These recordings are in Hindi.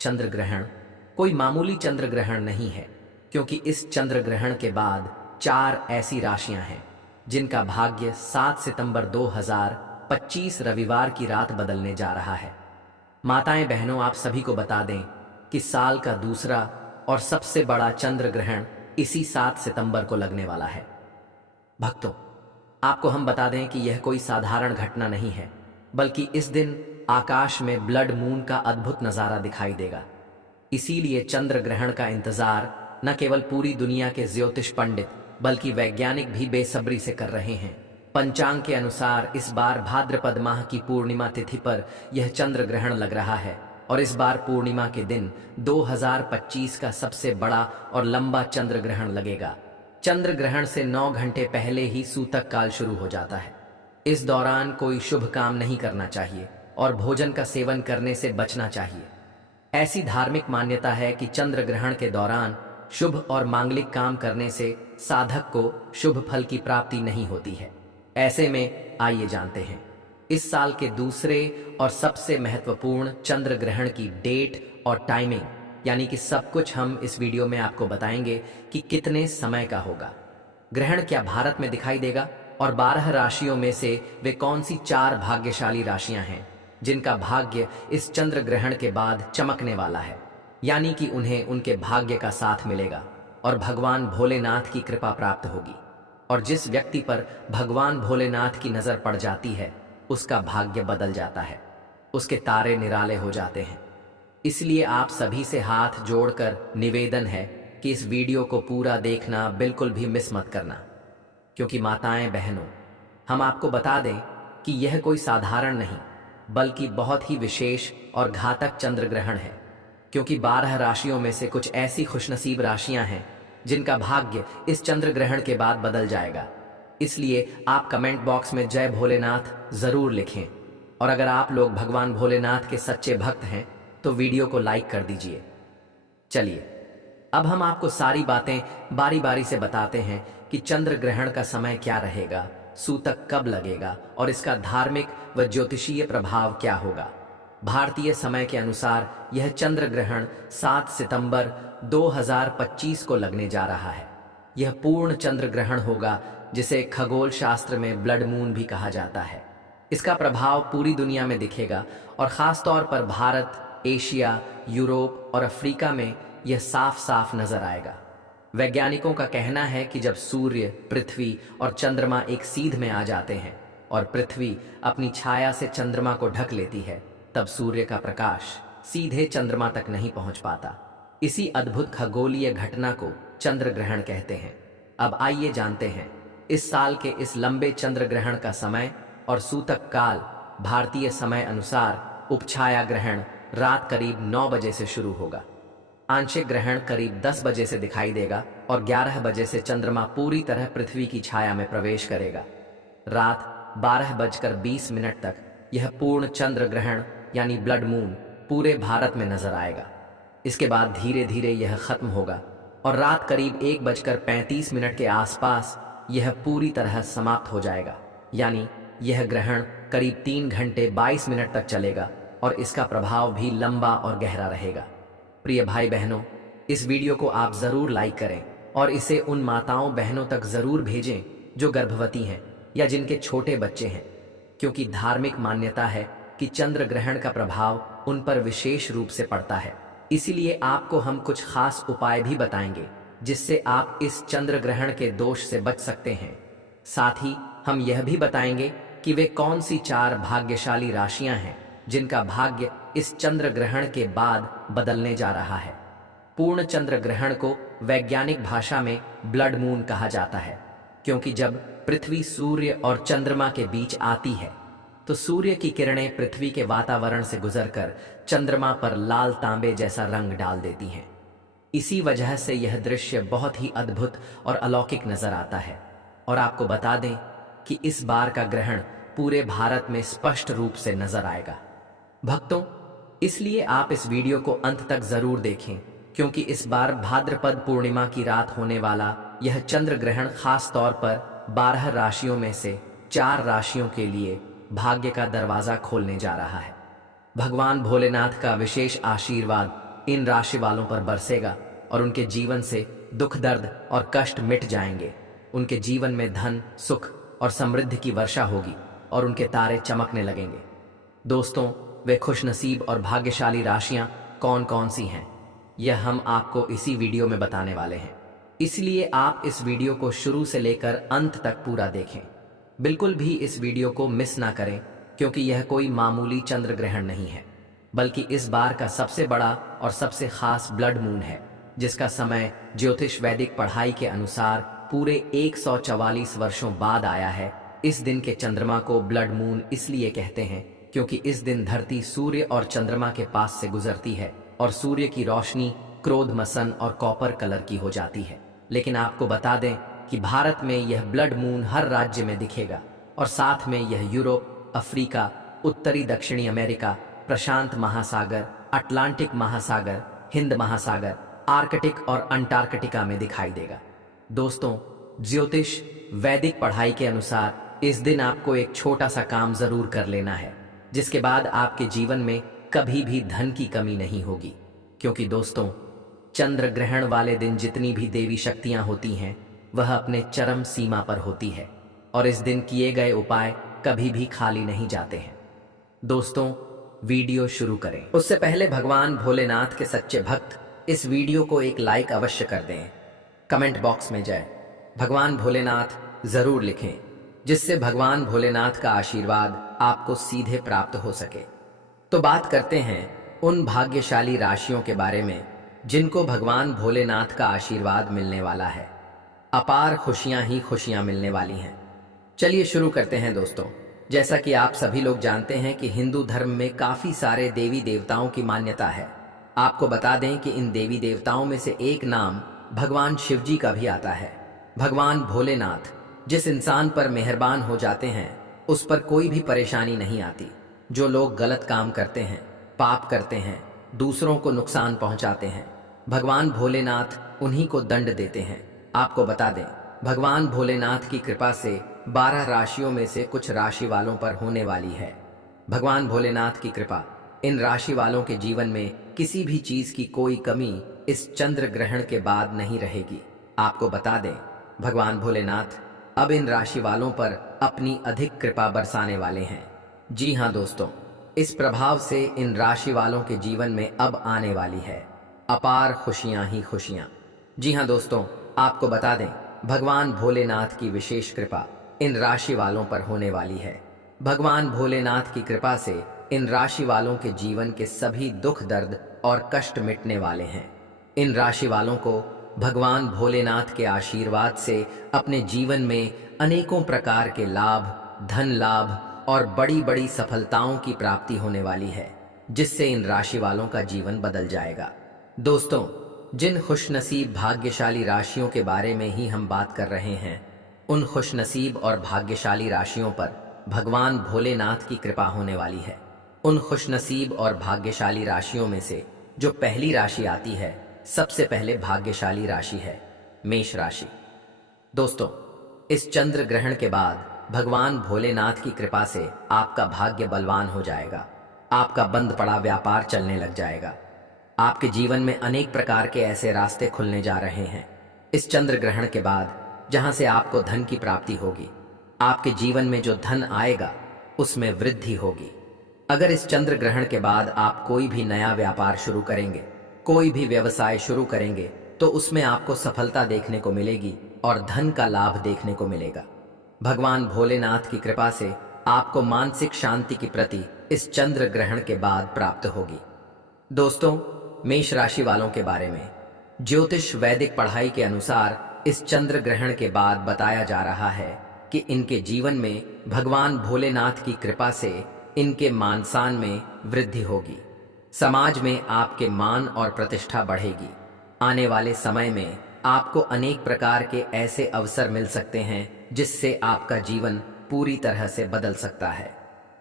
चंद्र ग्रहण कोई मामूली चंद्र ग्रहण नहीं है, क्योंकि इस चंद्र ग्रहण के बाद 4 ऐसी राशियां हैं जिनका भाग्य 7 सितंबर 2025 रविवार की रात बदलने जा रहा है। माताएं बहनों, आप सभी को बता दें कि साल का दूसरा और सबसे बड़ा चंद्र ग्रहण इसी 7 सितंबर को लगने वाला है। भक्तों, आपको हम बता दें कि यह कोई साधारण घटना नहीं है, बल्कि इस दिन आकाश में ब्लड मून का अद्भुत नज़ारा दिखाई देगा। इसीलिए चंद्र ग्रहण का इंतजार न केवल पूरी दुनिया के ज्योतिष पंडित बल्कि वैज्ञानिक भी बेसब्री से कर रहे हैं। पंचांग के अनुसार इस बार भाद्रपद माह की पूर्णिमा तिथि पर यह चंद्र ग्रहण लग रहा है और इस बार पूर्णिमा के दिन 2025 का सबसे बड़ा और लंबा चंद्र ग्रहण लगेगा। चंद्र ग्रहण से 9 घंटे पहले ही सूतक काल शुरू हो जाता है। इस दौरान कोई शुभ काम नहीं करना चाहिए और भोजन का सेवन करने से बचना चाहिए। ऐसी धार्मिक मान्यता है कि चंद्र ग्रहण के दौरान शुभ और मांगलिक काम करने से साधक को शुभ फल की प्राप्ति नहीं होती है। ऐसे में आइए जानते हैं इस साल के दूसरे और सबसे महत्वपूर्ण चंद्र ग्रहण की डेट और टाइमिंग, यानी कि सब कुछ हम इस वीडियो में आपको बताएंगे कि कितने समय का होगा। ग्रहण क्या भारत में दिखाई देगा और 12 राशियों में से वे कौन सी 4 भाग्यशाली राशियां हैं जिनका भाग्य इस चंद्र ग्रहण के बाद चमकने वाला है, यानी कि उन्हें उनके भाग्य का साथ मिलेगा और भगवान भोलेनाथ की कृपा प्राप्त होगी। और जिस व्यक्ति पर भगवान भोलेनाथ की नजर पड़ जाती है उसका भाग्य बदल जाता है, उसके तारे निराले हो जाते हैं। इसलिए आप सभी से हाथ जोड़कर निवेदन है कि इस वीडियो को पूरा देखना, बिल्कुल भी मिस मत करना, क्योंकि माताएं बहनों, हम आपको बता दें कि यह कोई साधारण नहीं बल्कि बहुत ही विशेष और घातक चंद्र ग्रहण है, क्योंकि 12 राशियों में से कुछ ऐसी खुशनसीब राशियां हैं जिनका भाग्य इस चंद्र ग्रहण के बाद बदल जाएगा। इसलिए आप कमेंट बॉक्स में जय भोलेनाथ जरूर लिखें और अगर आप लोग भगवान भोलेनाथ के सच्चे भक्त हैं तो वीडियो को लाइक कर दीजिए। चलिए अब हम आपको सारी बातें बारी बारी से बताते हैं कि चंद्र ग्रहण का समय क्या रहेगा, सूतक कब लगेगा और इसका धार्मिक व ज्योतिषीय प्रभाव क्या होगा। भारतीय समय के अनुसार यह चंद्र ग्रहण 7 सितंबर 2025 को लगने जा रहा है। यह पूर्ण चंद्र ग्रहण होगा जिसे खगोल शास्त्र में ब्लड मून भी कहा जाता है। इसका प्रभाव पूरी दुनिया में दिखेगा और खास तौर पर भारत, एशिया, यूरोप और अफ्रीका में यह साफ साफ नजर आएगा। वैज्ञानिकों का कहना है कि जब सूर्य, पृथ्वी और चंद्रमा एक सीध में आ जाते हैं और पृथ्वी अपनी छाया से चंद्रमा को ढक लेती है, तब सूर्य का प्रकाश सीधे चंद्रमा तक नहीं पहुंच पाता। इसी अद्भुत खगोलीय घटना को चंद्र ग्रहण कहते हैं। अब आइए जानते हैं इस साल के इस लंबे चंद्र ग्रहण का समय और सूतक काल। भारतीय समय अनुसार उपछाया ग्रहण रात करीब 9 बजे से शुरू होगा। आंशिक ग्रहण करीब 10 बजे से दिखाई देगा और 11 बजे से चंद्रमा पूरी तरह पृथ्वी की छाया में प्रवेश करेगा। रात 12:20 तक यह पूर्ण चंद्र ग्रहण यानी ब्लड मून पूरे भारत में नजर आएगा। इसके बाद धीरे धीरे यह खत्म होगा और रात करीब 1:35 के आसपास यह पूरी तरह समाप्त हो जाएगा, यानी यह ग्रहण करीब 3 घंटे 22 मिनट तक चलेगा और इसका प्रभाव भी लंबा और गहरा रहेगा। प्रिय भाई बहनों, इस वीडियो को आप जरूर लाइक करें और इसे उन माताओं बहनों तक जरूर भेजें जो गर्भवती हैं या जिनके छोटे बच्चे हैं, क्योंकि धार्मिक मान्यता है कि चंद्र ग्रहण का प्रभाव उन पर विशेष रूप से पड़ता है। इसीलिए आपको हम कुछ खास उपाय भी बताएंगे जिससे आप इस चंद्र ग्रहण के दोष से बच सकते हैं। साथ ही हम यह भी बताएंगे कि वे कौन सी 4 भाग्यशाली राशियां हैं जिनका भाग्य इस चंद्र ग्रहण के बाद बदलने जा रहा है। पूर्ण चंद्र ग्रहण को वैज्ञानिक भाषा में ब्लड मून कहा जाता है, क्योंकि जब पृथ्वी सूर्य और चंद्रमा के बीच आती है तो सूर्य की किरणें पृथ्वी के वातावरण से गुजरकर चंद्रमा पर लाल तांबे जैसा रंग डाल देती हैं। इसी वजह से यह दृश्य बहुत ही अद्भुत और अलौकिक नजर आता है। और आपको बता दें कि इस बार का ग्रहण पूरे भारत में स्पष्ट रूप से नजर आएगा। भक्तों, इसलिए आप इस वीडियो को अंत तक जरूर देखें, क्योंकि इस बार भाद्रपद पूर्णिमा की रात होने वाला यह चंद्र ग्रहण खास तौर पर 12 राशियों में से 4 राशियों के लिए भाग्य का दरवाजा खोलने जा रहा है। भगवान भोलेनाथ का विशेष आशीर्वाद इन राशि वालों पर बरसेगा और उनके जीवन से दुख दर्द और कष्ट मिट जाएंगे। उनके जीवन में धन, सुख और समृद्धि की वर्षा होगी और उनके तारे चमकने लगेंगे। दोस्तों, वे खुशनसीब और भाग्यशाली राशियां कौन कौन सी हैं, यह हम आपको इसी वीडियो में बताने वाले हैं। इसलिए आप इस वीडियो को शुरू से लेकर अंत तक पूरा देखें। बिल्कुल भी इस वीडियो को मिस ना करें, क्योंकि यह कोई मामूली चंद्र ग्रहण नहीं है, बल्कि इस बार का सबसे बड़ा और सबसे खास ब्लड मून है, जिसका समय ज्योतिष वैदिक पढ़ाई के अनुसार पूरे 144 वर्षों बाद आया है। इस दिन के चंद्रमा को ब्लड मून इसलिए कहते हैं क्योंकि इस दिन धरती सूर्य और चंद्रमा के पास से गुजरती है और सूर्य की रोशनी क्रोध मसन और कॉपर कलर की हो जाती है। लेकिन आपको बता दें कि भारत में यह ब्लड मून हर राज्य में दिखेगा और साथ में यह यूरोप, अफ्रीका, उत्तरी दक्षिणी अमेरिका, प्रशांत महासागर, अटलांटिक महासागर, हिंद महासागर, आर्कटिक और अंटार्कटिका में दिखाई देगा। दोस्तों, ज्योतिष वैदिक पढ़ाई के अनुसार इस दिन आपको एक छोटा सा काम जरूर कर लेना है, जिसके बाद आपके जीवन में कभी भी धन की कमी नहीं होगी। क्योंकि दोस्तों, चंद्र ग्रहण वाले दिन जितनी भी देवी शक्तियां होती हैं वह अपने चरम सीमा पर होती है और इस दिन किए गए उपाय कभी भी खाली नहीं जाते हैं। दोस्तों, वीडियो शुरू करें उससे पहले भगवान भोलेनाथ के सच्चे भक्त इस वीडियो को एक लाइक अवश्य कर दें। कमेंट बॉक्स में जय भगवान भोलेनाथ जरूर लिखें, जिससे भगवान भोलेनाथ का आशीर्वाद आपको सीधे प्राप्त हो सके। तो बात करते हैं उन भाग्यशाली राशियों के बारे में जिनको भगवान भोलेनाथ का आशीर्वाद मिलने वाला है। अपार खुशियां ही खुशियां मिलने वाली हैं। चलिए शुरू करते हैं दोस्तों। जैसा कि आप सभी लोग जानते हैं कि हिंदू धर्म में काफी सारे देवी देवताओं की मान्यता है। आपको बता दें कि इन देवी देवताओं में से एक नाम भगवान शिव जी का भी आता है। भगवान भोलेनाथ जिस इंसान पर मेहरबान हो जाते हैं उस पर कोई भी परेशानी नहीं आती। जो लोग गलत काम करते हैं, पाप करते हैं, दूसरों को नुकसान पहुंचाते हैं, भगवान भोलेनाथ उन्हीं को दंड देते हैं। आपको बता दें, भगवान भोलेनाथ की कृपा से 12 राशियों में से कुछ राशि वालों पर होने वाली है। भगवान भोलेनाथ की कृपा इन राशि वालों के जीवन में किसी भी चीज की कोई कमी इस चंद्र ग्रहण के बाद नहीं रहेगी। आपको बता दें, भगवान भोलेनाथ अब इन राशि वालों पर अपनी अधिक कृपा बरसाने वाले हैं। जी हाँ दोस्तों, इस प्रभाव से इन राशि वालों के जीवन में अब आने वाली है अपार खुशियां ही खुशियां। जी हाँ दोस्तों, आपको बता दें, भगवान भोलेनाथ की विशेष कृपा इन राशि वालों पर होने वाली है। भगवान भोलेनाथ की कृपा से इन राशि वालों के जीवन के सभी दुख दर्द और कष्ट मिटने वाले हैं। इन राशि वालों को भगवान भोलेनाथ के आशीर्वाद से अपने जीवन में अनेकों प्रकार के लाभ, धन लाभ और बड़ी बड़ी सफलताओं की प्राप्ति होने वाली है, जिससे इन राशि वालों का जीवन बदल जाएगा। दोस्तों, जिन खुशनसीब भाग्यशाली राशियों के बारे में ही हम बात कर रहे हैं, उन खुशनसीब और भाग्यशाली राशियों पर भगवान भोलेनाथ की कृपा होने वाली है। उन खुशनसीब और भाग्यशाली राशियों में से जो पहली राशि आती है, सबसे पहले भाग्यशाली राशि है मेष राशि। दोस्तों, इस चंद्र ग्रहण के बाद भगवान भोलेनाथ की कृपा से आपका भाग्य बलवान हो जाएगा। आपका बंद पड़ा व्यापार चलने लग जाएगा। आपके जीवन में अनेक प्रकार के ऐसे रास्ते खुलने जा रहे हैं इस चंद्र ग्रहण के बाद, जहां से आपको धन की प्राप्ति होगी। आपके जीवन में जो धन आएगा उसमें वृद्धि होगी। अगर इस चंद्र ग्रहण के बाद आप कोई भी नया व्यापार शुरू करेंगे, कोई भी व्यवसाय शुरू करेंगे, तो उसमें आपको सफलता देखने को मिलेगी और धन का लाभ देखने को मिलेगा। भगवान भोलेनाथ की कृपा से आपको मानसिक शांति की प्रति इस चंद्र ग्रहण के बाद प्राप्त होगी। दोस्तों, मेष राशि वालों के बारे में ज्योतिष वैदिक पढ़ाई के अनुसार इस चंद्र ग्रहण के बाद बताया जा रहा है कि इनके जीवन में भगवान भोलेनाथ की कृपा से इनके मान सम्मान में वृद्धि होगी। समाज में आपके मान और प्रतिष्ठा बढ़ेगी। आने वाले समय में आपको अनेक प्रकार के ऐसे अवसर मिल सकते हैं जिससे आपका जीवन पूरी तरह से बदल सकता है।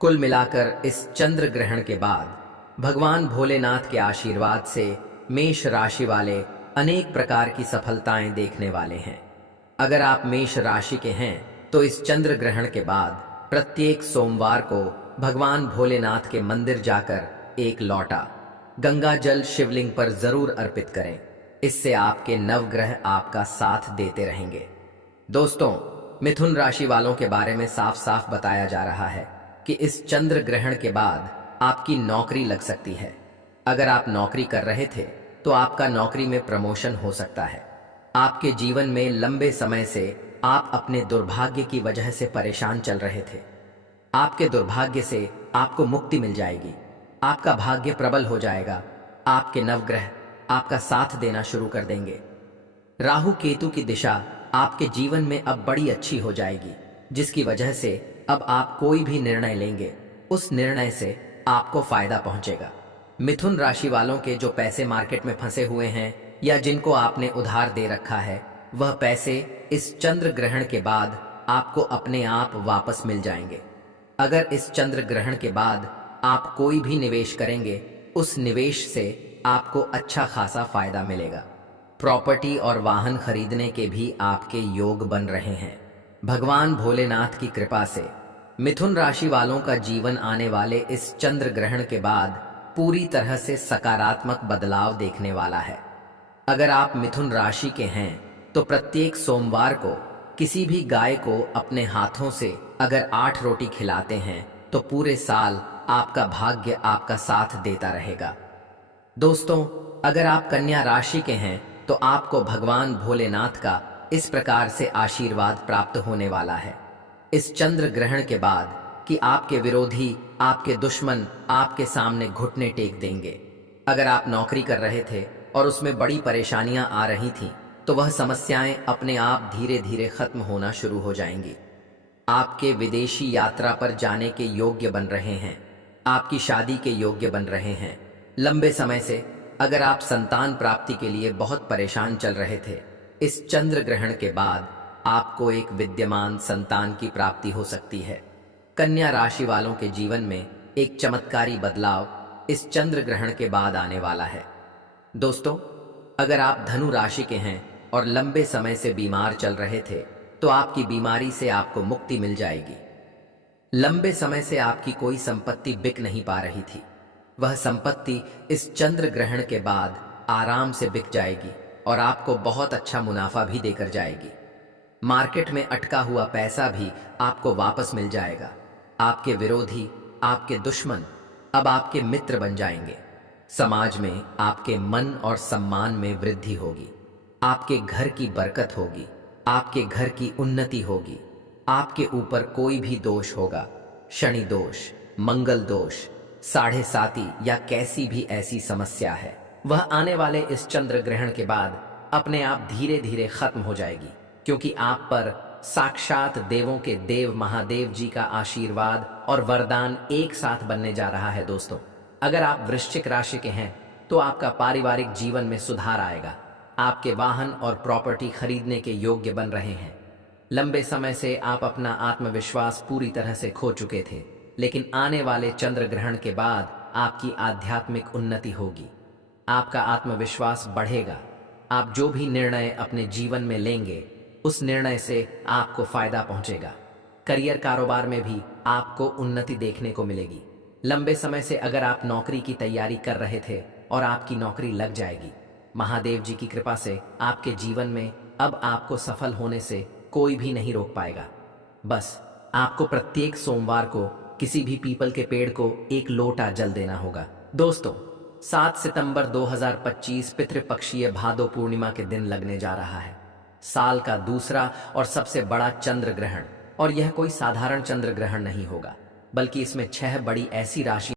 कुल मिलाकर इस चंद्र ग्रहण के बाद भगवान भोलेनाथ के आशीर्वाद से मेष राशि वाले अनेक प्रकार की सफलताएं देखने वाले हैं। अगर आप मेष राशि के हैं तो इस चंद्र ग्रहण के बाद प्रत्येक सोमवार को भगवान भोलेनाथ के मंदिर जाकर एक लौटा गंगा जल शिवलिंग पर जरूर अर्पित करें। इससे आपके नवग्रह आपका साथ देते रहेंगे। दोस्तों, मिथुन राशि वालों के बारे में साफ साफ बताया जा रहा है कि इस चंद्र ग्रहण के बाद आपकी नौकरी लग सकती है। अगर आप नौकरी कर रहे थे तो आपका नौकरी में प्रमोशन हो सकता है। आपके जीवन में लंबे समय से आप अपने दुर्भाग्य की वजह से परेशान चल रहे थे। आपके दुर्भाग्य से आपको मुक्ति मिल जाएगी। आपका भाग्य प्रबल हो जाएगा। आपके नवग्रह आपका साथ देना शुरू कर देंगे। राहु केतु की दिशा आपके जीवन में अब बड़ी अच्छी हो जाएगी, जिसकी वजह से अब आप कोई भी निर्णय लेंगे उस निर्णय से आपको फायदा पहुंचेगा। मिथुन राशि वालों के जो पैसे मार्केट में फंसे हुए हैं या जिनको आपने उधार दे रखा है, वह पैसे इस चंद्र ग्रहण के बाद आपको अपने आप वापस मिल जाएंगे। अगर इस चंद्र ग्रहण के बाद आप कोई भी निवेश करेंगे, उस निवेश से आपको अच्छा खासा फायदा मिलेगा। प्रॉपर्टी और वाहन खरीदने के भी आपके योग बन रहे हैं। भगवान भोलेनाथ की कृपा से मिथुन राशि वालों का जीवन आने वाले इस चंद्र ग्रहण के बाद पूरी तरह से सकारात्मक बदलाव देखने वाला है। अगर आप मिथुन राशि के हैं तो प्रत्येक सोमवार को किसी भी गाय को अपने हाथों से अगर 8 रोटी खिलाते हैं तो पूरे साल आपका भाग्य आपका साथ देता रहेगा। दोस्तों, अगर आप कन्या राशि के हैं तो आपको भगवान भोलेनाथ का इस प्रकार से आशीर्वाद प्राप्त होने वाला है इस चंद्र ग्रहण के बाद कि आपके विरोधी, आपके दुश्मन आपके सामने घुटने टेक देंगे। अगर आप नौकरी कर रहे थे और उसमें बड़ी परेशानियां आ रही थीं, तो वह समस्याएं अपने आप धीरे धीरे खत्म होना शुरू हो जाएंगी। आपके विदेशी यात्रा पर जाने के योग्य बन रहे हैं। आपकी शादी के योग्य बन रहे हैं। लंबे समय से अगर आप संतान प्राप्ति के लिए बहुत परेशान चल रहे थे, इस चंद्र ग्रहण के बाद आपको एक विद्यमान संतान की प्राप्ति हो सकती है। कन्या राशि वालों के जीवन में एक चमत्कारी बदलाव इस चंद्र ग्रहण के बाद आने वाला है। दोस्तों, अगर आप धनु राशि के हैं और लंबे समय से बीमार चल रहे थे, तो आपकी बीमारी से आपको मुक्ति मिल जाएगी। लंबे समय से आपकी कोई संपत्ति बिक नहीं पा रही थी, वह संपत्ति इस चंद्र ग्रहण के बाद आराम से बिक जाएगी और आपको बहुत अच्छा मुनाफा भी देकर जाएगी। मार्केट में अटका हुआ पैसा भी आपको वापस मिल जाएगा। आपके विरोधी, आपके दुश्मन अब आपके मित्र बन जाएंगे। समाज में आपके मन और सम्मान में वृद्धि होगी। आपके घर की बरकत होगी। आपके घर की उन्नति होगी। आपके ऊपर कोई भी दोष होगा, शनि दोष, मंगल दोष, 7.5 या कैसी भी ऐसी समस्या है, वह आने वाले इस चंद्र ग्रहण के बाद अपने आप धीरे धीरे खत्म हो जाएगी, क्योंकि आप पर साक्षात देवों के देव महादेव जी का आशीर्वाद और वरदान एक साथ बनने जा रहा है। दोस्तों, अगर आप वृश्चिक राशि के हैं तो आपका पारिवारिक जीवन में सुधार आएगा। आपके वाहन और प्रॉपर्टी खरीदने के योग्य बन रहे हैं। लंबे समय से आप अपना आत्मविश्वास पूरी तरह से खो चुके थे, लेकिन आने वाले चंद्र ग्रहण के बाद आपकी आध्यात्मिक उन्नति होगी। आपका आत्मविश्वास बढ़ेगा। आप जो भी निर्णय अपने जीवन में लेंगे, उस निर्णय से आपको फायदा पहुंचेगा। करियर कारोबार में भी आपको उन्नति देखने को मिलेगी। लंबे समय से अगर आप नौकरी की तैयारी कर रहे थे और आपकी नौकरी लग जाएगी, महादेव जी की कृपा से आपके जीवन में अब आपको सफल होने से कोई भी नहीं रोक पाएगा। बस आपको प्रत्येक सोमवार को किसी भी पीपल के पेड़ को 1 लोटा जल देना होगा। दोस्तों, 7 सितंबर 2025 पितृपक्षीय भादो पूर्णिमा के दिन लगने जा रहा है। साल का दूसरा और सबसे बड़ा चंद्र ग्रहण, और यह कोई साधारण चंद्र ग्रहण नहीं होगा, बल्कि इसमें 6 बड़ी ऐसी राशि